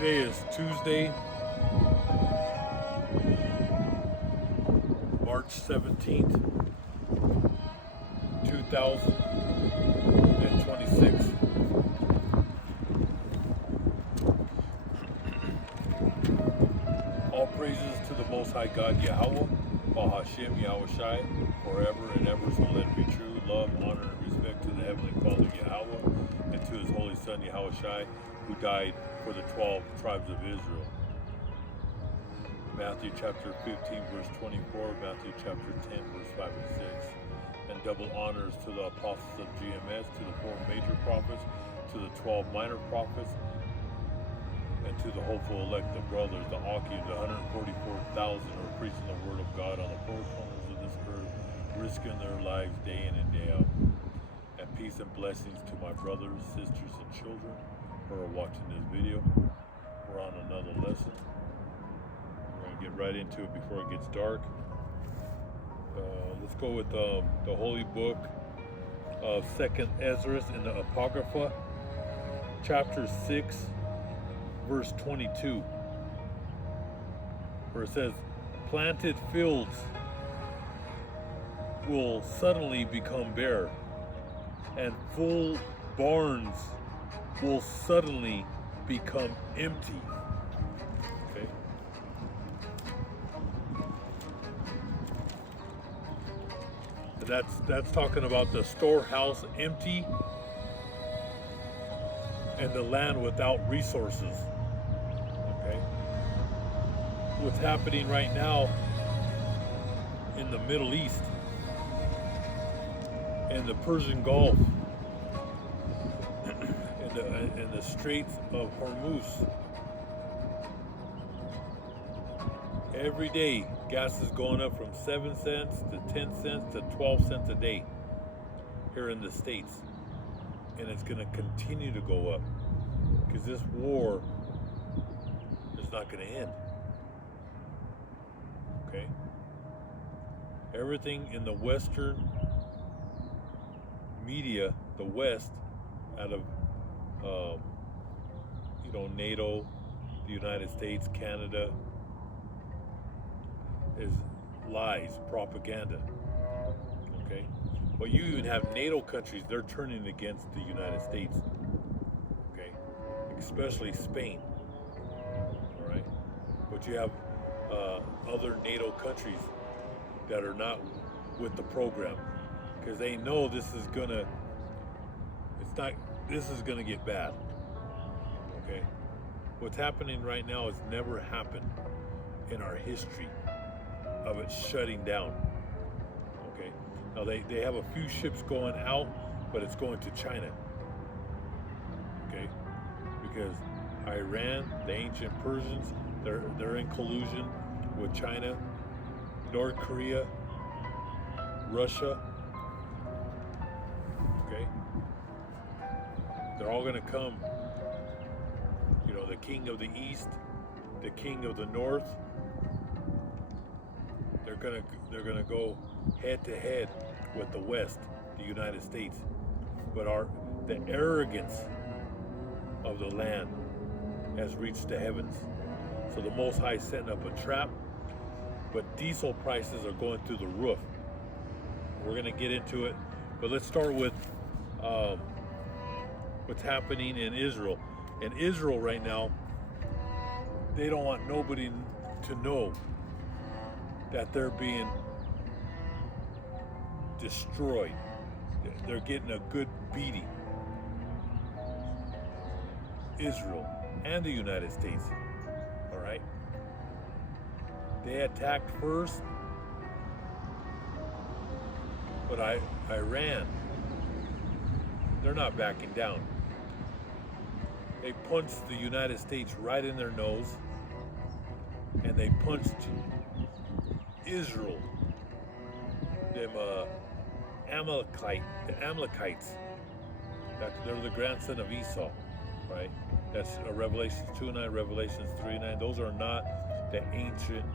Today is Tuesday, March 17th, 2026. All praises to the Most High God Yahweh, Bahashem Yahushai, forever and ever, so let it be true. Love, honor, and respect to the Heavenly Father Yahweh, and to His Holy Son Yahushai, who died for the 12 tribes of Israel. Matthew chapter 15, verse 24, Matthew chapter 10, verse 5 and 6. And double honors to the apostles of GMS, to the 4 major prophets, to the 12 minor prophets, and to the hopeful elect, the brothers, the Akim, the 144,000 who are preaching the word of God on the 4 corners of this earth, risking their lives day in and day out. And peace and blessings to my brothers, sisters, and children who are watching this video. We're on another lesson. We're going to get right into it before it gets dark. Let's go with the holy book of 2nd Ezra in the Apocrypha, chapter 6, verse 22, where it says, planted fields will suddenly become bare, and full barns will suddenly become empty. Okay. That's talking about the storehouse empty and the land without resources. Okay. What's happening right now in the Middle East and the Persian Gulf and the Straits of Hormuz. Every day, gas is going up from 7 cents to 10 cents to 12 cents a day here in the States. And it's going to continue to go up because this war is not going to end. Okay? Everything in the Western media, the West, out of NATO, the United States, Canada, is lies, propaganda. Okay? Well, you even have NATO countries, they're turning against the United States. Okay? Especially Spain. All right? But you have other NATO countries that are not with the program because they know this is gonna get bad. Okay? What's happening right now has never happened in our history of it shutting down. Okay? Now they have a few ships going out, but it's going to China. Okay? Because Iran, the ancient Persians, they're in collusion with China, North Korea, Russia. Okay? They're all gonna come. The king of the East, the king of the North. They're gonna go head to head with the West, the United States. But the arrogance of the land has reached the heavens. So the Most High is setting up a trap, but diesel prices are going through the roof. We're gonna get into it, but let's start with what's happening in Israel. In Israel right now, they don't want nobody to know that they're being destroyed. They're getting a good beating. Israel and the United States. All right? They attacked first, but Iran, they're not backing down. They punched the United States right in their nose, and they punched Israel, them Amalekites. They're the grandson of Esau, right? That's Revelations 2:9, Revelations 3:9. Those are not the ancient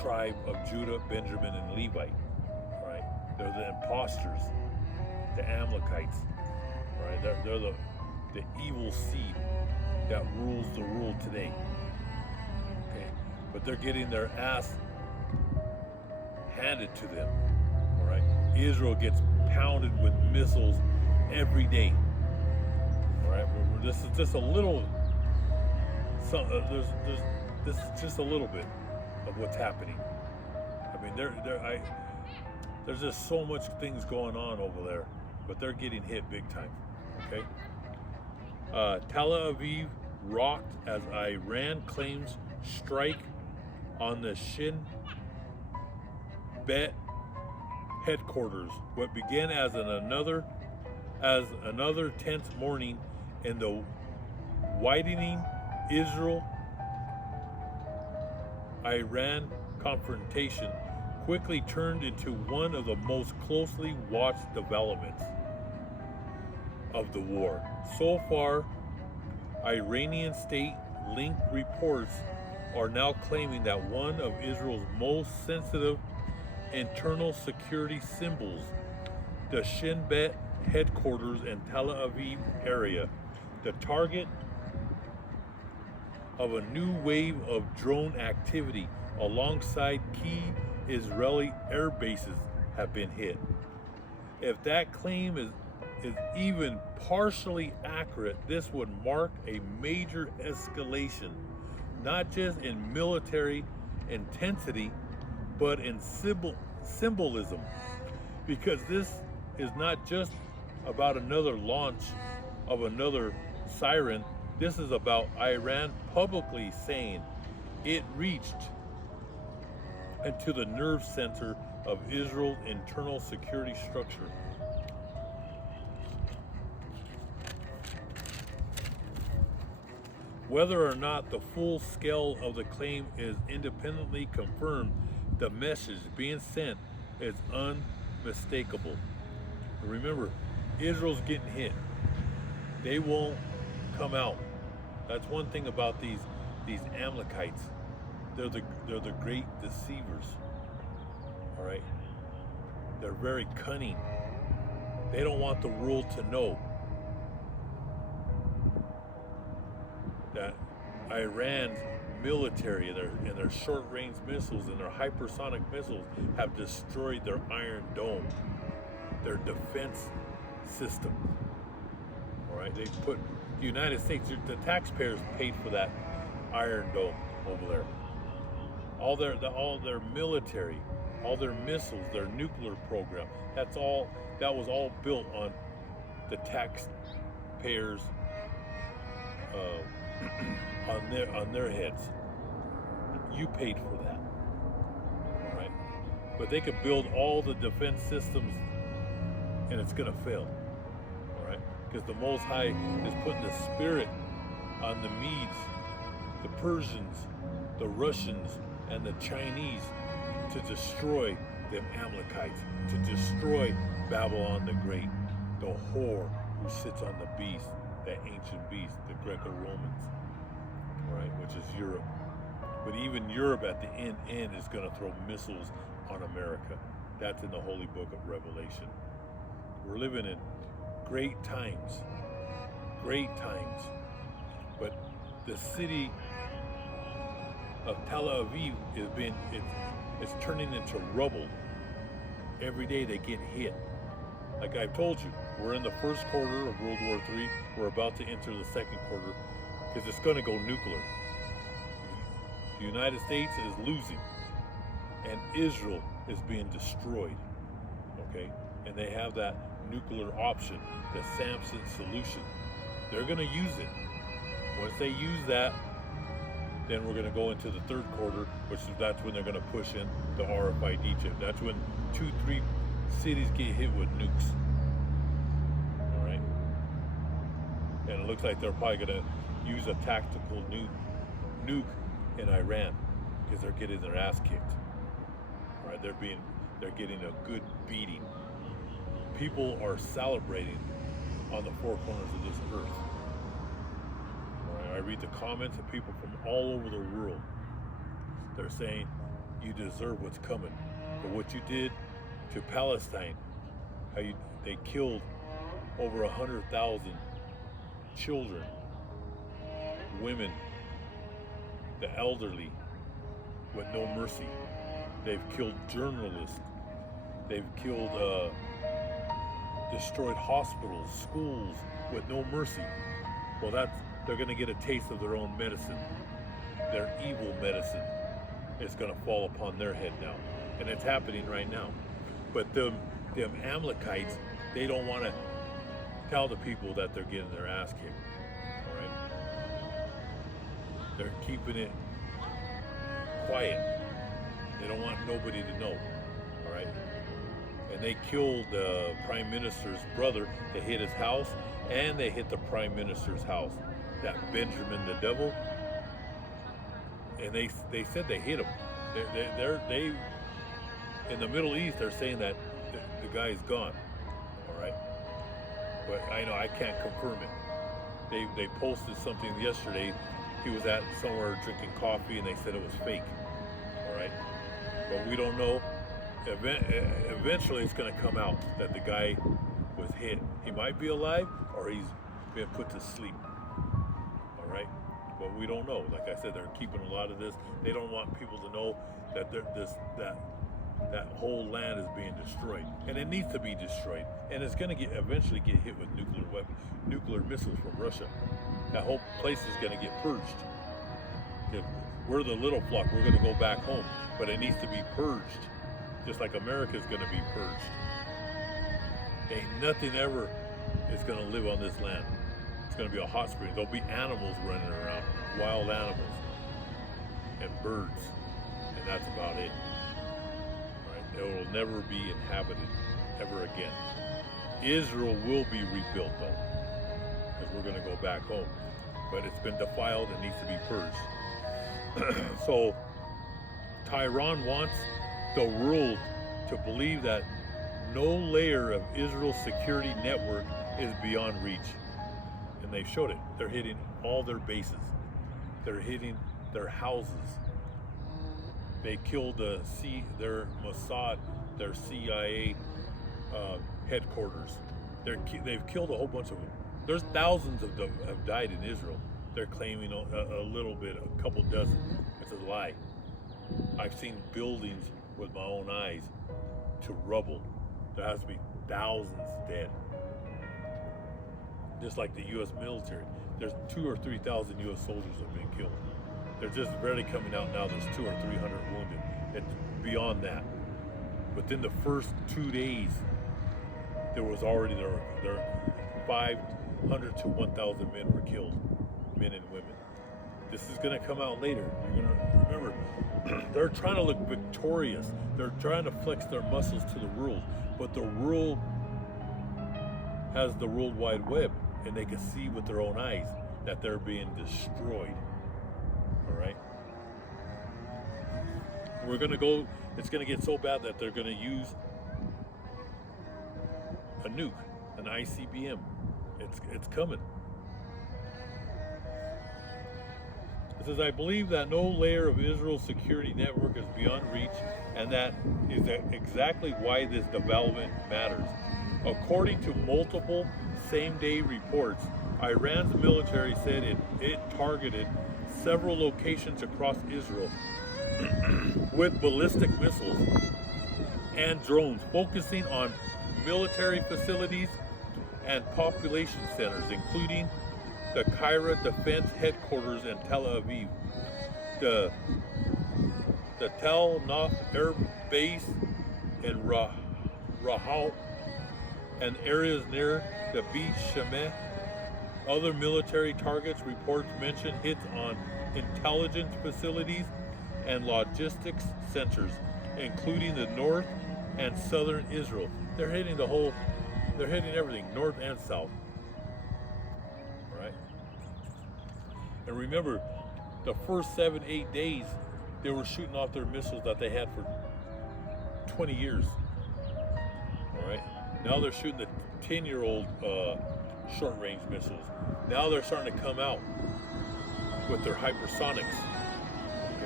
tribe of Judah, Benjamin, and Levite, right? They're the imposters, the Amalekites, right? They're the evil seed that rules the world today. Okay, but they're getting their ass handed to them. All right, Israel gets pounded with missiles every day. All right, this is just a little. This is just a little bit of what's happening. I mean, there's just so much things going on over there, but they're getting hit big time. Okay. Tel Aviv rocked as Iran claims strike on the Shin Bet headquarters. What began as another tense morning in the widening Israel-Iran confrontation quickly turned into one of the most closely watched developments of the war. So far, Iranian state-linked reports are now claiming that one of Israel's most sensitive internal security symbols, the Shin Bet headquarters in Tel Aviv area, the target of a new wave of drone activity alongside key Israeli air bases have been hit. If that claim is even partially accurate, this would mark a major escalation, not just in military intensity, but in symbolism, because this is not just about another launch of another siren. This is about Iran publicly saying it reached into the nerve center of Israel's internal security structure. Whether or not the full scale of the claim is independently confirmed, the message being sent is unmistakable. Remember, Israel's getting hit. They won't come out. That's one thing about these Amalekites. They're the great deceivers. All right. They're very cunning. They don't want the world to know that Iran's military and their short-range missiles and their hypersonic missiles have destroyed their Iron Dome, their defense system. All right, they put the United States, the taxpayers paid for that Iron Dome over there. All their military, all their missiles, their nuclear program, that was all built on the taxpayers on their heads. You paid for that. All right, but they could build all the defense systems and it's gonna fail. All right, because the Most High is putting the spirit on the Medes, the Persians, the Russians, and the Chinese to destroy them Amalekites, to destroy Babylon the Great, the whore who sits on the beast, that ancient beast, the Greco-Romans, right, which is Europe. But even Europe at the end is going to throw missiles on America. That's in the Holy Book of Revelation. We're living in great times. But the city of Tel Aviv it's turning into rubble. Every day they get hit. Like I've told you, we're in the first quarter of World War III. We're about to enter the second quarter because it's going to go nuclear. The United States is losing and Israel is being destroyed. Okay? And they have that nuclear option, the Samson solution. They're going to use it. Once they use that, then we're going to go into the third quarter, that's when they're going to push in the RFID chip. That's when 2-3 cities get hit with nukes. All right? And it looks like they're probably going to use a tactical nuke in Iran because they're getting their ass kicked. All right? They're getting a good beating. People are celebrating on the four corners of this earth. I read the comments of people from all over the world. They're saying, you deserve what's coming. For what you did to Palestine, they killed over 100,000 children women, the elderly, with no mercy. They've killed journalists. They've killed, destroyed hospitals, schools with no mercy. Well, they're going to get a taste of their own medicine. Their evil medicine is going to fall upon their head now. And it's happening right now. But them Amalekites, they don't want to tell the people that they're getting their ass kicked. All right? They're keeping it quiet. They don't want nobody to know. All right? And they killed the prime minister's brother. They hit his house, and they hit the prime minister's house. That Benjamin the devil. And they said they hit him. They in the Middle East, they're saying that the guy's gone. All right? But I know I can't confirm it. They posted something yesterday. He was at somewhere drinking coffee, and they said it was fake. All right? But we don't know. Eventually it's going to come out that the guy was hit. He might be alive, or he's been put to sleep. All right? But we don't know. Like I said, they're keeping a lot of this. They don't want people to know that that whole land is being destroyed, and it needs to be destroyed. And it's going to eventually get hit with nuclear missiles from Russia. That whole place is going to get purged. If we're the little flock, we're going to go back home, but it needs to be purged, just like America's going to be purged. Ain't nothing ever is going to live on this land. It's going to be a hot spring. There'll be animals running around, wild animals, and birds, and that's about it. It will never be inhabited ever again. Israel will be rebuilt though, because we're going to go back home. But it's been defiled and needs to be purged. So Tehran wants the world to believe that no layer of Israel's security network is beyond reach. And they've showed it. They're hitting all their bases. They're hitting their houses. They killed their Mossad, their CIA headquarters. They've killed a whole bunch of them. There's thousands of them have died in Israel. They're claiming a little bit, a couple dozen. It's a lie. I've seen buildings with my own eyes to rubble. There has to be thousands dead. Just like the U.S. military. There's 2,000 or 3,000 U.S. soldiers have been killed. They're just barely coming out now. There's 200 or 300 wounded. It's beyond that. Within the first 2 days, there was already there 500 to 1,000 men were killed, men and women. This is going to come out later. You're going to remember, they're trying to look victorious. They're trying to flex their muscles to the world, but the world has the World Wide Web, and they can see with their own eyes that they're being destroyed. All right, we're gonna go. It's gonna get so bad that they're gonna use a nuke, an ICBM. It's coming. It says, I believe that no layer of Israel's security network is beyond reach, and that is exactly why this development matters. According to multiple same-day reports, Iran's military said it targeted several locations across Israel with ballistic missiles and drones, focusing on military facilities and population centers, including the Cairo Defense Headquarters in Tel Aviv, the Tel Naf Air Base in Rahal, and areas near the Beach Shemesh. Other military targets, reports mention hits on intelligence facilities and logistics centers, including the north and southern Israel. They're hitting everything, north and south. Right? And remember, the first 7-8 days, they were shooting off their missiles that they had for 20 years. All right? Now they're shooting the 10-year-old short-range missiles. Now they're starting to come out with their hypersonics.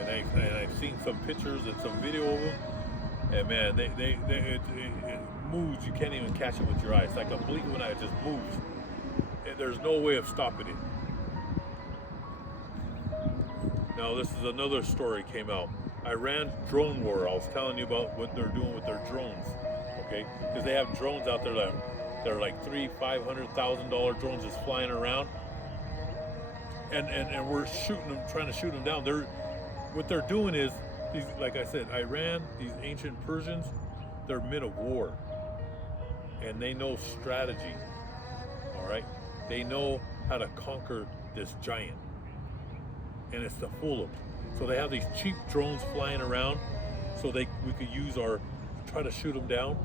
And I've seen some pictures and some video of them. And man, it moves. You can't even catch it with your eyes. It's like a blink of an eye. It just moves. And there's no way of stopping it. Now this is another story came out. Iran drone war. I was telling you about what they're doing with their drones, okay? Because they have drones out there that they're like $300,000-$500,000 drones just flying around, and we're shooting them, trying to shoot them down. What they're doing is these, like I said, Iran, these ancient Persians, they're men of war, and they know strategy. All right, they know how to conquer this giant, and it's to fool them. So they have these cheap drones flying around, so we could use try to shoot them down,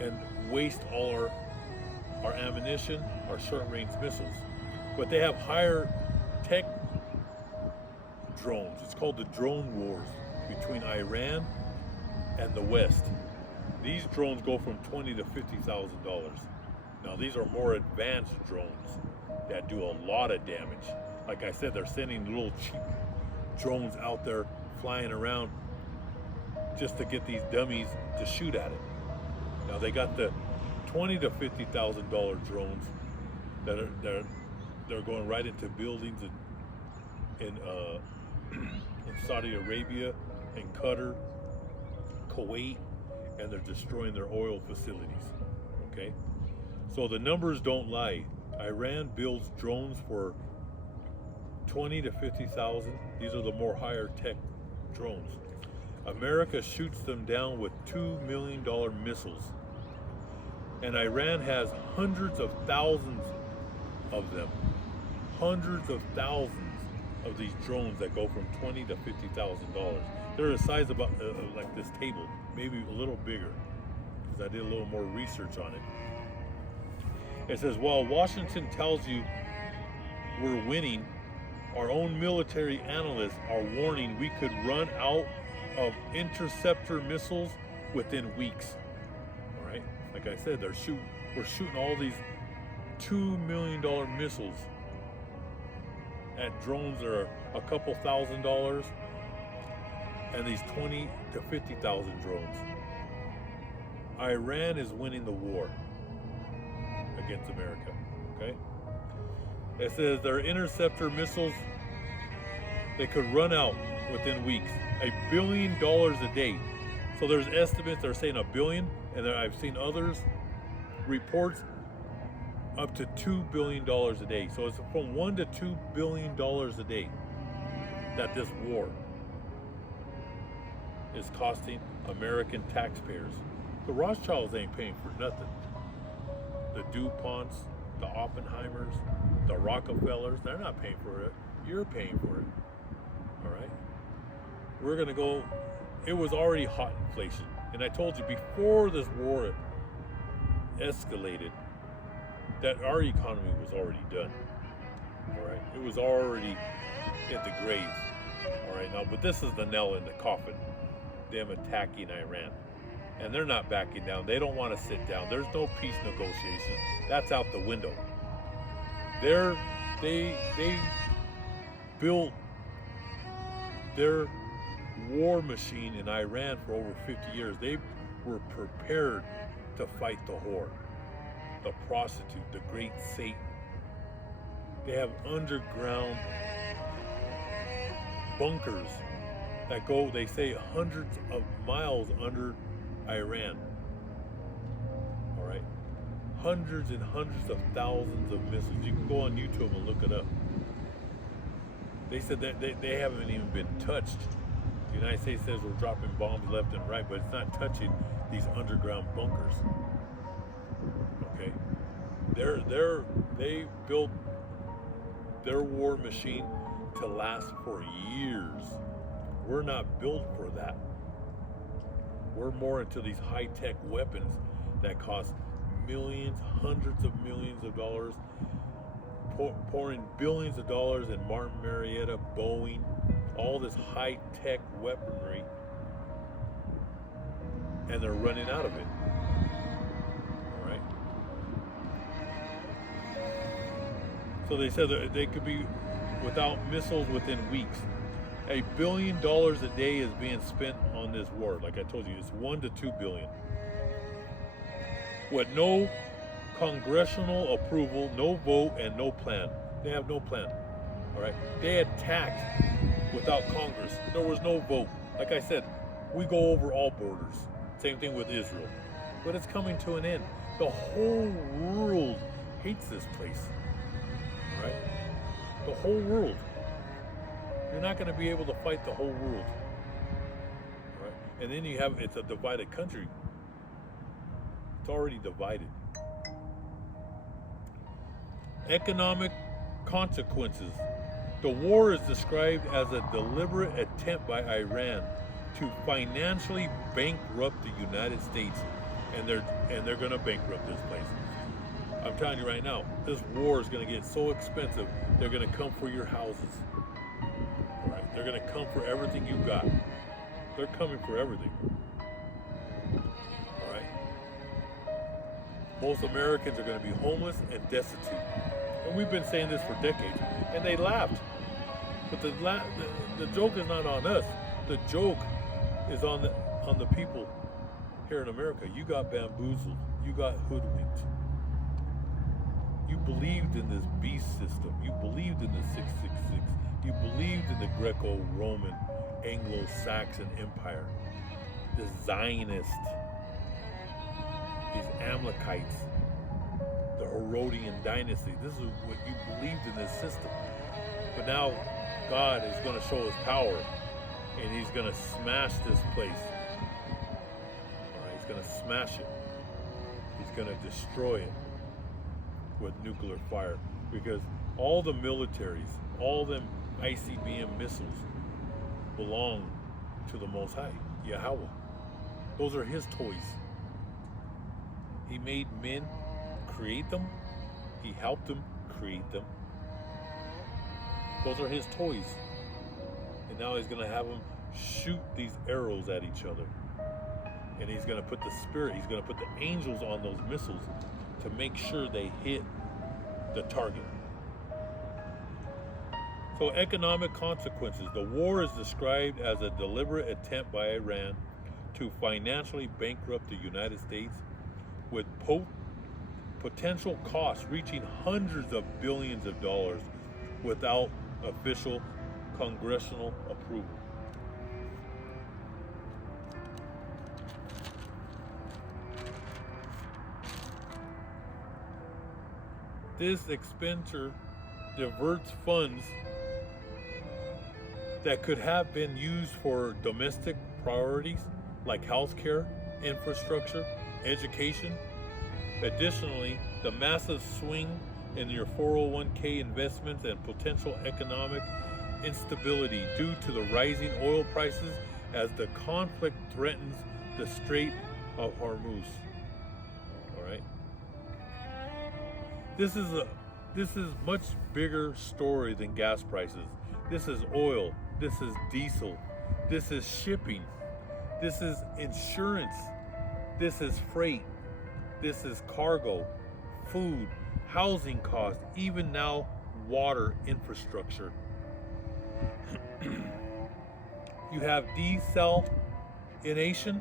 and waste all our ammunition, our short-range missiles. But they have higher tech drones. It's called the drone wars between Iran and the West. These drones go from $20,000 to $50,000. Now these are more advanced drones that do a lot of damage. Like I said, they're sending little cheap drones out there flying around just to get these dummies to shoot at it. Now they got the $20,000 to $50,000 drones they're going right into buildings in Saudi Arabia and Qatar, Kuwait, and they're destroying their oil facilities. Okay, so the numbers don't lie. Iran builds drones for $20,000 to $50,000. These are the more higher tech drones. America shoots them down with $2 million missiles. And Iran has hundreds of thousands of them. Hundreds of thousands of these drones that go from $20,000 to $50,000. They're the size of like this table, maybe a little bigger, because I did a little more research on it. It says, while Washington tells you we're winning, our own military analysts are warning we could run out of interceptor missiles within weeks. All right, like I said, we're shooting all these $2 million missiles at drones that are a couple $1,000, and these $20,000 to $50,000 drones. Iran is winning the war against America. Okay. It says their interceptor missiles, they could run out within weeks. $1 billion a day. So there's estimates that are saying $1 billion, and I've seen others reports up to $2 billion a day. So it's from $1 to $2 billion a day that this war is costing American taxpayers. The Rothschilds ain't paying for nothing. The DuPonts, the Oppenheimers, the Rockefellers, they're not paying for it. You're paying for it. All right? We're going to go, it was already hot inflation. And I told you before this war escalated that our economy was already done. All right? It was already in the grave. All right? Now, but this is the nail in the coffin, them attacking Iran. And they're not backing down. They don't want to sit down. There's no peace negotiation. That's out the window. They built their war machine in Iran for over 50 years. They were prepared to fight the whore, the prostitute, the great Satan. They have underground bunkers that go, they say, hundreds of miles under Iran. All right, hundreds and hundreds of thousands of missiles. You can go on YouTube and look it up. They said that they haven't even been touched. The United States says we're dropping bombs left and right, but it's not touching these underground bunkers. Okay, they built their war machine to last for years. We're not built for that. We're more into these high-tech weapons that cost millions, hundreds of millions of dollars, pouring billions of dollars in Martin Marietta, Boeing, all this high-tech weaponry, and they're running out of it. All right. So they said that they could be without missiles within weeks. $1 billion a day is being spent on this war. Like I told you, it's 1 to 2 billion. With no congressional approval, no vote, and no plan. They have no plan. All right, they attacked without Congress. There was no vote. Like I said, we go over all borders. Same thing with Israel. But it's coming to an end. The whole world hates this place. All right? The whole world. You're not going to be able to fight the whole world. All right? And then it's a divided country. It's already divided. Economic consequences. The war is described as a deliberate attempt by Iran to financially bankrupt the United States, and they're going to bankrupt this place. I'm telling you right now, this war is going to get so expensive. They're going to come for your houses. All right, they're going to come for everything you got. They're coming for everything. All right. Most Americans are going to be homeless and destitute, and we've been saying this for decades, and they laughed. But the joke is not on us. The joke is on the people here in America. You got bamboozled. You got hoodwinked. You believed in this beast system. You believed in the 666. You believed in the Greco-Roman, Anglo-Saxon Empire. The Zionists, these Amalekites, the Herodian dynasty. This is what you believed in this system. But now God is going to show his power. And he's going to smash this place. All right, he's going to smash it. He's going to destroy it with nuclear fire. Because all the militaries, all them ICBM missiles belong to the Most High, Yahweh. Those are his toys. He made men create them. He helped them create them. Those are his toys. And now he's going to have them shoot these arrows at each other. And he's going to put the spirit, he's going to put the angels on those missiles to make sure they hit the target. So economic consequences. The war is described as a deliberate attempt by Iran to financially bankrupt the United States with potential costs reaching hundreds of billions of dollars without official congressional approval. This expenditure diverts funds that could have been used for domestic priorities like healthcare, infrastructure, education. Additionally, the massive swing in your 401k investments and potential economic instability due to the rising oil prices as the conflict threatens the Strait of Hormuz. All right. This is much bigger story than gas prices. This is oil. This is diesel. This is shipping. This is insurance. This is freight. This is cargo, food, housing costs, even now water infrastructure. You have desalination.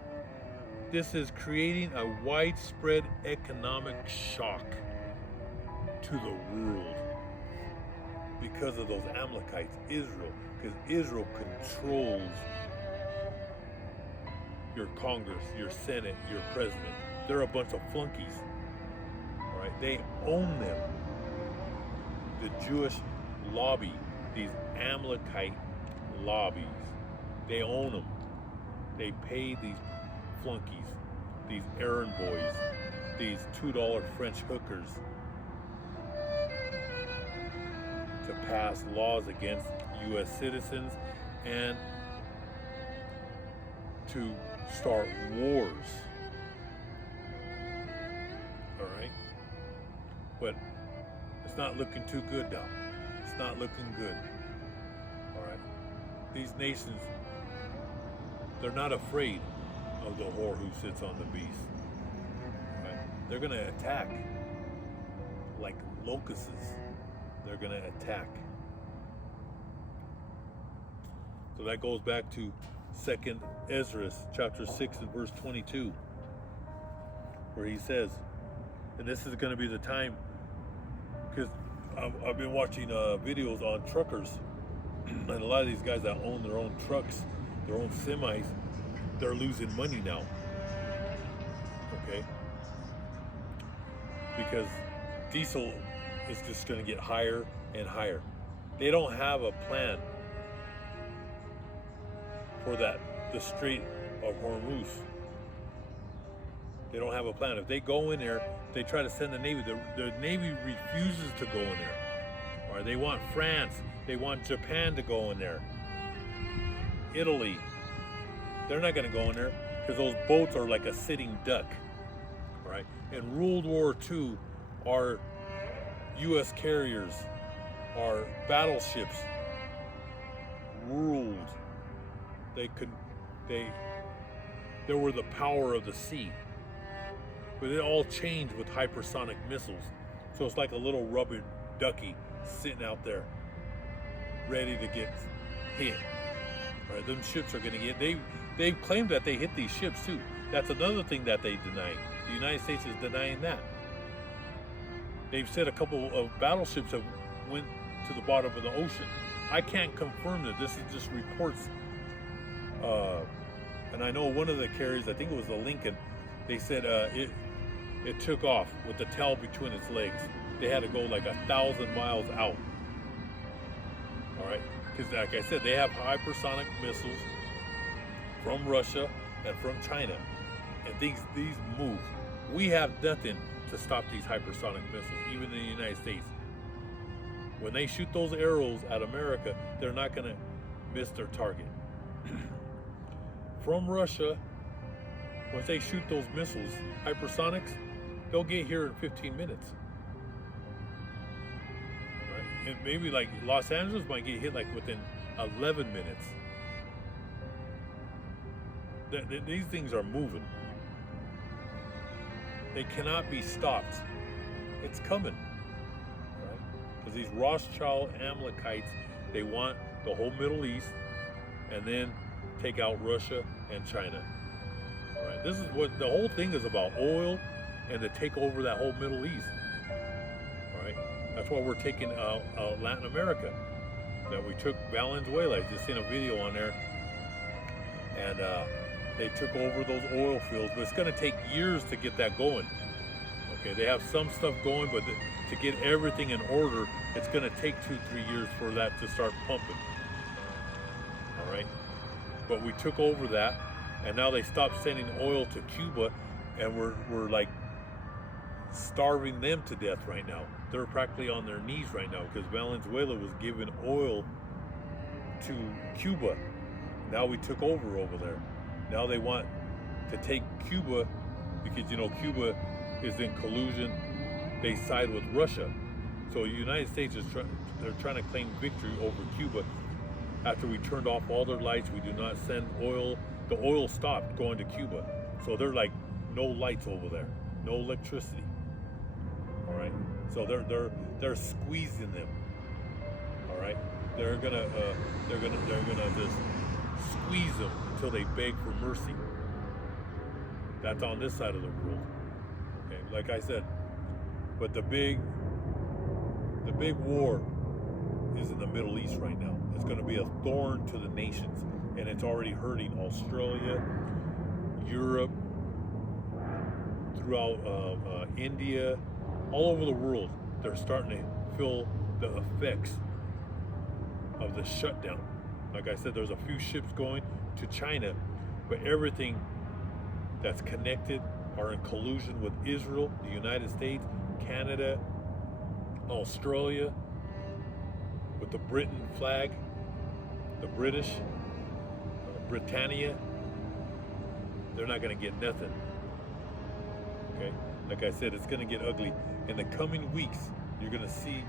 This is creating a widespread economic shock to the world because of those Amalekites, Israel, because Israel controls your Congress, your Senate, your president. They're a bunch of flunkies. All right, they own them. The Jewish lobby, these Amalekite lobbies, they own them. They pay these flunkies, these errand boys, these $2 French hookers to pass laws against U.S. citizens and to start wars. All right? But it's not looking too good now. It's not looking good. All right? These nations, they're not afraid of the whore who sits on the beast. Right? They're going to attack like locusts. They're going to attack. So that goes back to 2nd Ezra chapter 6 and verse 22, where he says, and this is going to be the time, because I've been watching videos on truckers, and a lot of these guys that own their own trucks, their own semis, they're losing money now. Okay, because diesel is just going to get higher and higher. They don't have a plan for that, the Strait of Hormuz. They don't have a plan. If they go in there, they try to send the Navy. The Navy refuses to go in there. Or they want France. They want Japan to go in there. Italy. They're not going to go in there because those boats are like a sitting duck. Right? In World War II, our U.S. carriers, our battleships ruled. They were the power of the sea. But it all changed with hypersonic missiles. So it's like a little rubber ducky sitting out there, ready to get hit. All right, them ships are going to get. They've claimed that they hit these ships too. That's another thing that they deny. The United States is denying that. They've said a couple of battleships have went to the bottom of the ocean. I can't confirm that. This is just reports. And I know one of the carriers, I think it was the Lincoln, they said it took off with the tail between its legs. They had to go like 1,000 miles out. All right, because like I said, they have hypersonic missiles from Russia and from China, and these move. We have nothing to stop these hypersonic missiles, even in the United States. When they shoot those arrows at America, they're not going to miss their target. From Russia, once they shoot those missiles, hypersonics, they'll get here in 15 minutes. Right? And maybe like Los Angeles might get hit like within 11 minutes. These things are moving. They cannot be stopped. It's coming. Right? Because these Rothschild Amalekites, they want the whole Middle East and then take out Russia and China. All right, this is what the whole thing is about: oil and to take over that whole Middle East. All right, that's why we're taking Latin America. That we took Venezuela. I just seen a video on there, and they took over those oil fields. But it's going to take years to get that going. Okay, they have some stuff going, but to get everything in order, it's going to take 2-3 years for that to start pumping. All right. But we took over that, and now they stopped sending oil to Cuba, and we're like starving them to death right now. They're practically on their knees right now because Venezuela was giving oil to Cuba. Now we took over there. Now they want to take Cuba because, you know, Cuba is in collusion. They side with Russia. So the United States they're trying to claim victory over Cuba. After we turned off all their lights, we do not send oil. The oil stopped going to Cuba. So they're like no lights over there, no electricity. All right. So they're squeezing them. All right. They're gonna just squeeze them until they beg for mercy. That's on this side of the world. Okay. Like I said, but the big war is in the Middle East right now. It's going to be a thorn to the nations, and it's already hurting Australia, Europe, throughout India, all over the world. They're starting to feel the effects of the shutdown. Like I said, there's a few ships going to China, but everything that's connected are in collusion with Israel, the United States, Canada, Australia, with the Britain flag, the British, Britannia. They're not going to get nothing. Okay, like I said, it's going to get ugly. In the coming weeks, you're going to see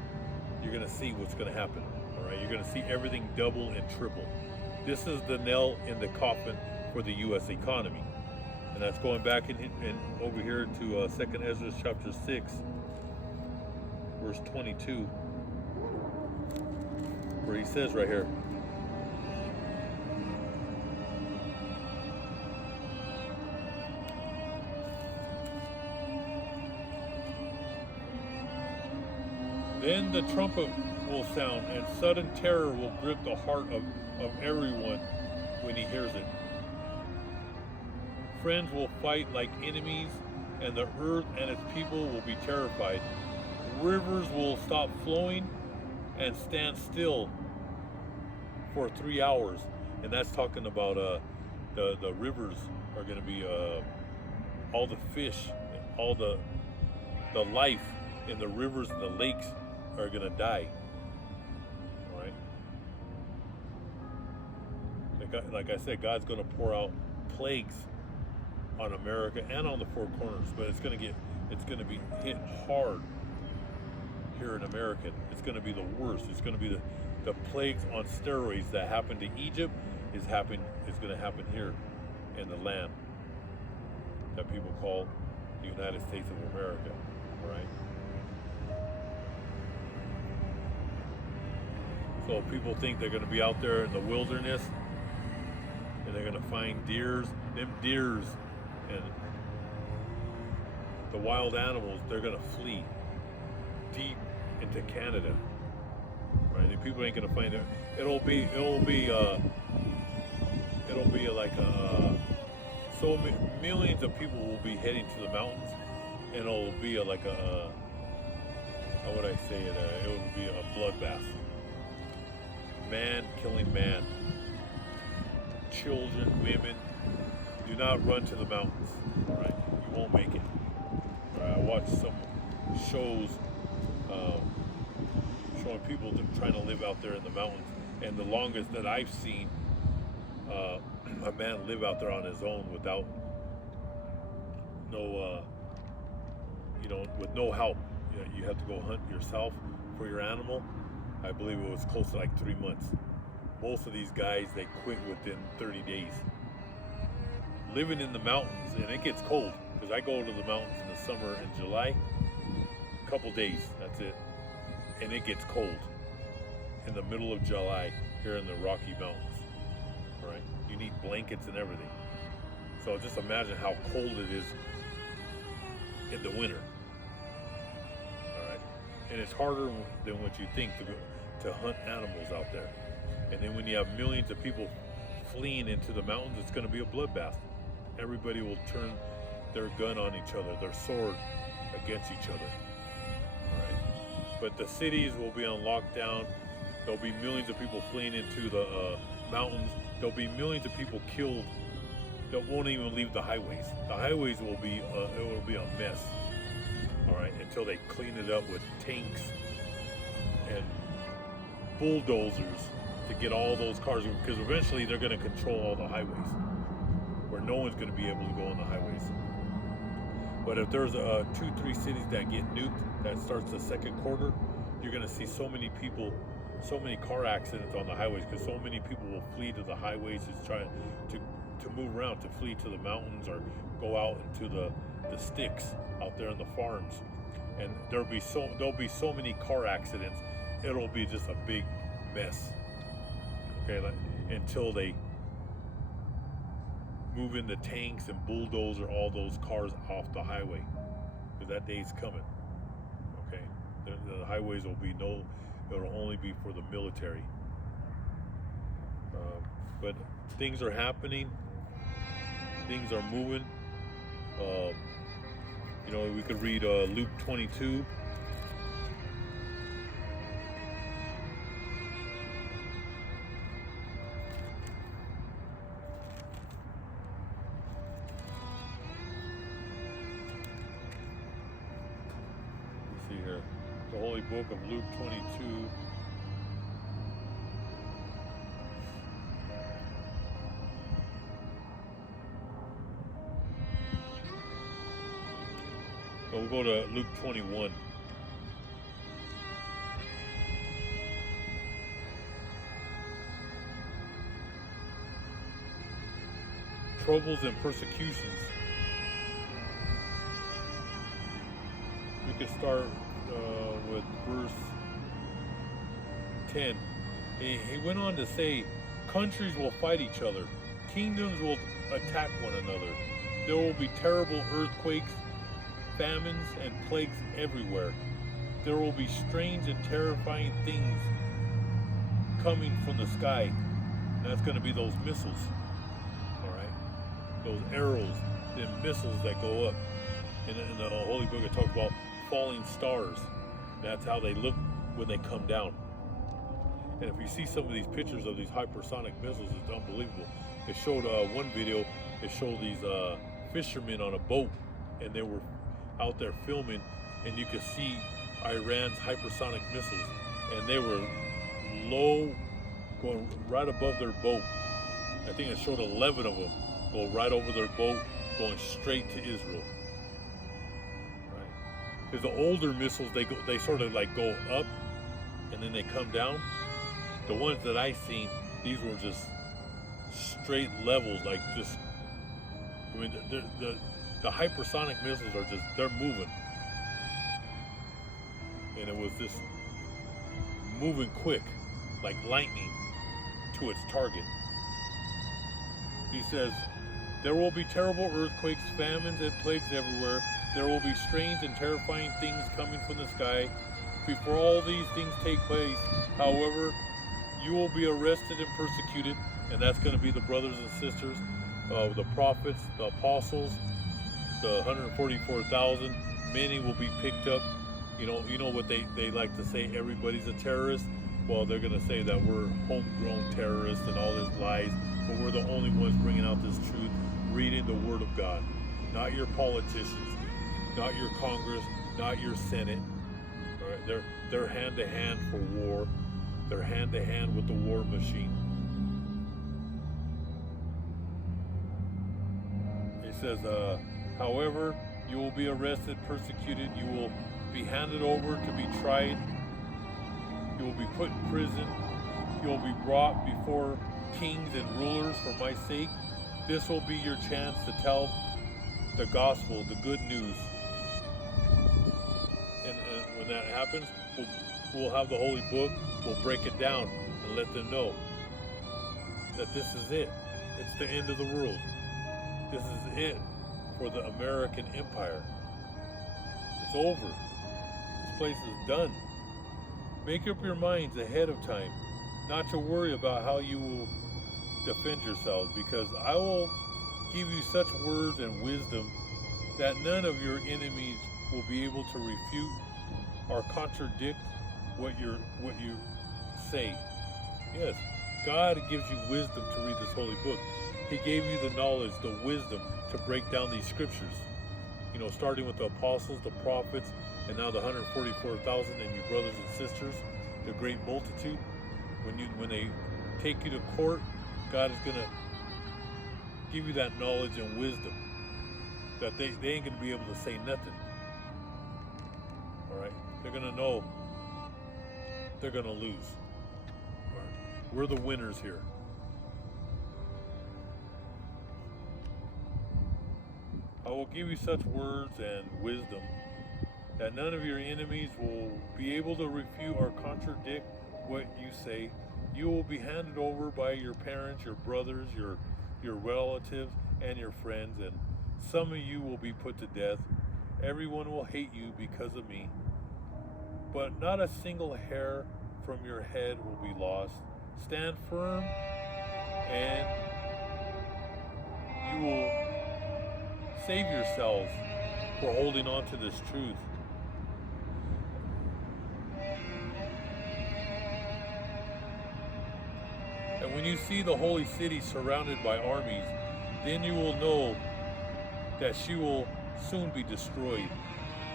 what's going to happen. All right, you're going to see everything double and triple. This is the nail in the coffin for the U.S. economy, and that's going back in over here to 2nd Ezra chapter 6, verse 22, where he says right here. Then the trumpet will sound, and sudden terror will grip the heart of everyone when he hears it. Friends will fight like enemies, and the earth and its people will be terrified. Rivers will stop flowing and stand still for 3 hours. And that's talking about the rivers are going to be all the fish, all the life in the rivers and the lakes are going to die. All right. Like I said, God's going to pour out plagues on America and on the four corners, but it's going to be hit hard here in America. It's going to be the worst. It's going to be the plagues on steroids that happened to Egypt is going to happen here in the land that people call the United States of America, right? So people think they're going to be out there in the wilderness and they're going to find deers. Them deers and the wild animals, they're going to flee deep into Canada, right? And people ain't going to find it. It'll be like so millions of people will be heading to the mountains, and it'll be like how would I say it? It will be a bloodbath. Man killing man. Children, women. Do not run to the mountains. All right, you won't make it. I watched some shows showing people trying to live out there in the mountains, and the longest that I've seen a man live out there on his own without no, with no help. You have to go hunt yourself for your animal. I believe it was close to like 3 months. Most of these guys, they quit within 30 days. Living in the mountains, and it gets cold, because I go to the mountains in the summer in July, a couple days, that's it. And it gets cold in the middle of July here in the Rocky Mountains, right? You need blankets and everything. So just imagine how cold it is in the winter, all right? And it's harder than what you think to hunt animals out there. And then when you have millions of people fleeing into the mountains, it's going to be a bloodbath. Everybody will turn their gun on each other, their sword against each other. All right? But the cities will be on lockdown. There'll be millions of people fleeing into the mountains. There'll be millions of people killed that won't even leave the highways. The highways will be a mess. All right, until they clean it up with tanks and bulldozers to get all those cars, because eventually they're going to control all the highways, where no one's going to be able to go on the highways. But if there's 2-3 cities that get nuked, that starts the second quarter, you're going to see so many people, so many car accidents on the highways, because so many people will flee to the highways, just trying to move around, to flee to the mountains or go out into the sticks out there in the farms. And there'll be so many car accidents, it'll be just a big mess. Okay, until they move in the tanks and bulldozer all those cars off the highway, because that day's coming. Okay, the highways will be it'll only be for the military. But things are happening, things are moving. We could read Luke 22. The Holy Book of Luke 22. So we'll go to Luke 21. Troubles and persecutions. We could start with verse 10. He went on to say, countries will fight each other, kingdoms will attack one another. There will be terrible earthquakes, famines, and plagues everywhere. there will be strange and terrifying things coming from the sky. And that's going to be those missiles. All right? Those arrows, the missiles that go up. In the Holy Book, it talks about falling stars. That's how they look when they come down. And if you see some of these pictures of these hypersonic missiles, it's unbelievable. It showed one video, it showed these fishermen on a boat, and they were out there filming, and you could see Iran's hypersonic missiles, and they were low, going right above their boat. I think it showed 11 of them go right over their boat, going straight to Israel. Right? Because the older missiles, they sort of like go up, and then they come down. The ones that I seen, these were just straight levels, like just, I mean, the hypersonic missiles are just, they're moving. And it was just moving quick, like lightning to its target. He says, there will be terrible earthquakes, famines, and plagues everywhere. There will be strange and terrifying things coming from the sky. Before all these things take place, however, you will be arrested and persecuted, and that's going to be the brothers and sisters, the prophets, the apostles, the 144,000. Many will be picked up. You know what they like to say, everybody's a terrorist. Well, they're going to say that we're homegrown terrorists and all this lies, but we're the only ones bringing out this truth, reading the Word of God. Not your politicians, not your Congress, not your Senate. All right? They're hand to hand for war. They're hand to hand with the war machine. He says, however, you will be arrested, persecuted, you will be handed over to be tried, you will be put in prison, you will be brought before kings and rulers for my sake. This will be your chance to tell the gospel, the good news. And when that happens, we'll have the Holy Book, we'll break it down and let them know that this is it. It's the end of the world. This is it for the American Empire. It's over. This place is done. Make up your minds ahead of time not to worry about how you will defend yourselves, because I will give you such words and wisdom that none of your enemies will be able to refute or contradict what you say. Yes, God gives you wisdom to read this holy book. He gave you the knowledge, the wisdom to break down these scriptures. You know, starting with the apostles, the prophets, and now the 144,000 and your brothers and sisters, the great multitude. When they take you to court, God is going to give you that knowledge and wisdom that they ain't going to be able to say nothing. All right? They're going to know they're going to lose. All right? We're the winners here. I will give you such words and wisdom that none of your enemies will be able to refute or contradict what you say. You will be handed over by your parents, your brothers, your relatives, and your friends, and some of you will be put to death. Everyone will hate you because of me, but not a single hair from your head will be lost. Stand firm, and you will save yourselves for holding on to this truth. And when you see the holy city surrounded by armies, then you will know that she will soon be destroyed.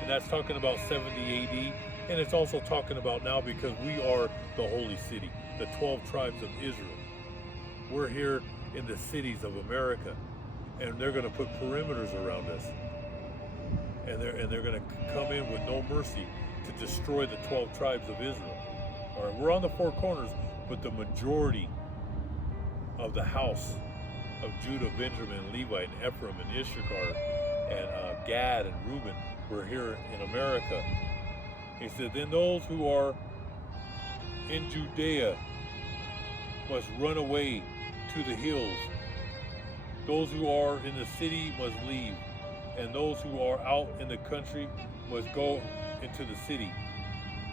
And that's talking about 70 AD. And it's also talking about now, because we are the holy city, the 12 tribes of Israel. We're here in the cities of America, and they're going to put perimeters around us. And they're going to come in with no mercy to destroy the 12 tribes of Israel. All right, we're on the four corners, but the majority of the house of Judah, Benjamin, Levi, and Ephraim, and Issachar, and Gad, and Reuben, were here in America. He said, then those who are in Judea must run away to the hills. Those who are in the city must leave, and those who are out in the country must go into the city.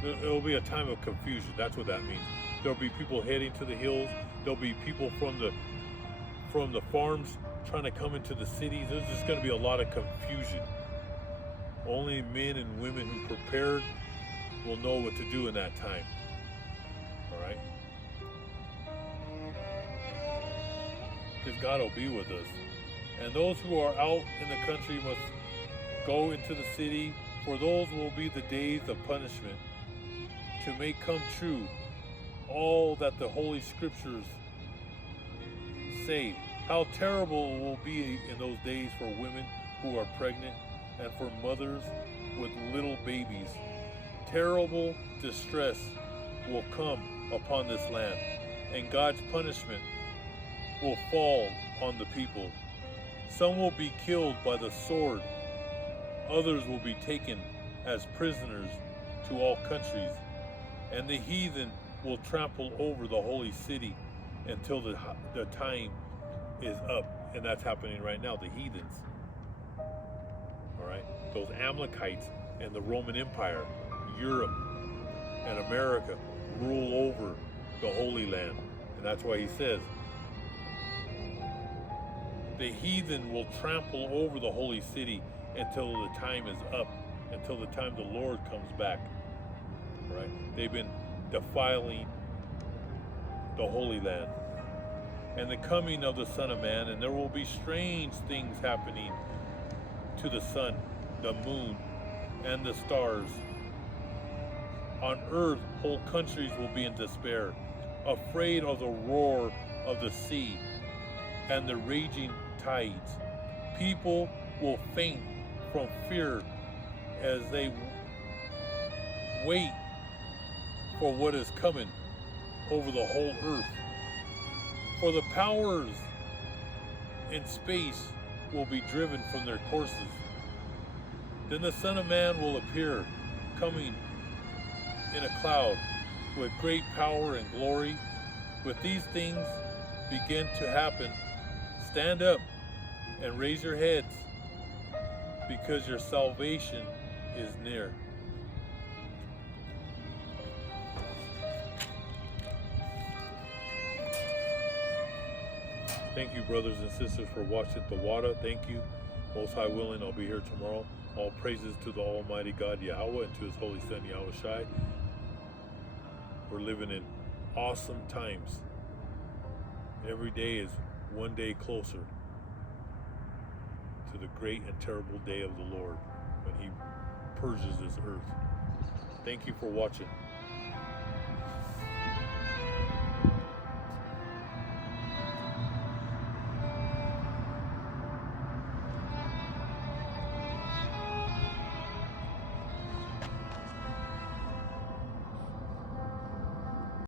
It'll be a time of confusion. That's what that means. There'll be people heading to the hills. There'll be people from the farms trying to come into the cities. There's just going to be a lot of confusion. Only men and women who prepared will know what to do in that time. All right? Because God will be with us. And those who are out in the country must go into the city, for those will be the days of punishment, to make come true all that the Holy Scriptures say. How terrible it will be in those days for women who are pregnant and for mothers with little babies. Terrible distress will come upon this land, and God's punishment will fall on the people. Some will be killed by the sword, others will be taken as prisoners to all countries, and the heathen will trample over the holy city until the time is up. And that's happening right now, the heathens. All right, those Amalekites and the Roman Empire, Europe and America rule over the Holy Land. And that's why he says, the heathen will trample over the holy city until the time is up, until the time the Lord comes back. All right? They've been defiling the Holy Land. And the coming of the Son of Man, and there will be strange things happening to the sun, the moon, and the stars. On earth, whole countries will be in despair, afraid of the roar of the sea and the raging tides. People will faint from fear as they wait for what is coming over the whole earth. For the powers in space will be driven from their courses. Then the Son of Man will appear, coming in a cloud with great power and glory. With these things begin to happen, stand up and raise your heads, because your salvation is near. Thank you, brothers and sisters, for watching the water. Thank you. Most High willing, I'll be here tomorrow. All praises to the Almighty God, Yahweh, and to His Holy Son, Yahweh Shai. We're living in awesome times. Every day is one day closer to the great and terrible day of the Lord, when He purges this earth. Thank you for watching.